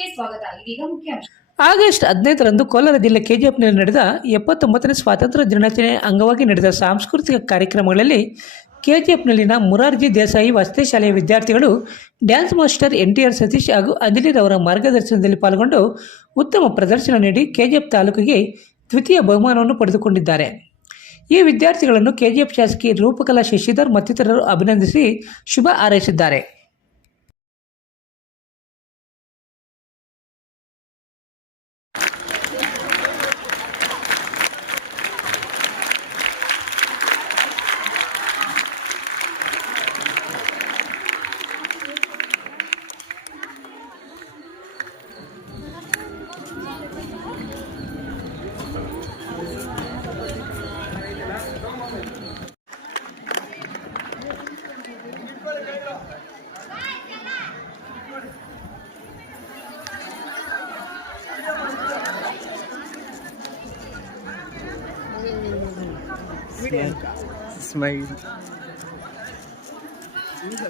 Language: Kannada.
ನ್ಯೂಸ್ಗೆ ಸ್ವಾಗತ. ಇದೀಗ ಮುಖ್ಯಾಂಶ. ಆಗಸ್ಟ್ 15ರಂದು ಕೋಲಾರ ಜಿಲ್ಲೆ ಕೆಜಿಎಫ್ನಲ್ಲಿ ನಡೆದ 79ನೇ ಸ್ವಾತಂತ್ರ್ಯ ದಿನಾಚರಣೆ ಅಂಗವಾಗಿ ನಡೆದ ಸಾಂಸ್ಕೃತಿಕ ಕಾರ್ಯಕ್ರಮಗಳಲ್ಲಿ ಕೆಜಿಎಫ್ನಲ್ಲಿನ ಮುರಾರ್ಜಿ ದೇಸಾಯಿ ವಸತಿ ಶಾಲೆಯ ವಿದ್ಯಾರ್ಥಿಗಳು ಡ್ಯಾನ್ಸ್ ಮಾಸ್ಟರ್ NTR ಸತೀಶ್ ಹಾಗೂ ಅಂಜಲಿರವರ ಮಾರ್ಗದರ್ಶನದಲ್ಲಿ ಪಾಲ್ಗೊಂಡು ಉತ್ತಮ ಪ್ರದರ್ಶನ ನೀಡಿ ಕೆಜಿಎಫ್ ತಾಲೂಕಿಗೆ ದ್ವಿತೀಯ ಬಹುಮಾನವನ್ನು ಪಡೆದುಕೊಂಡಿದ್ದಾರೆ. ಈ ವಿದ್ಯಾರ್ಥಿಗಳನ್ನು ಕೆಜಿಎಫ್ ಶಾಸಕಿ ರೂಪಕಲಾ ಶಶಿಧರ್ ಮತ್ತಿತರರು ಅಭಿನಂದಿಸಿ ಶುಭ ಹಾರೈಸಿದ್ದಾರೆ. Smile.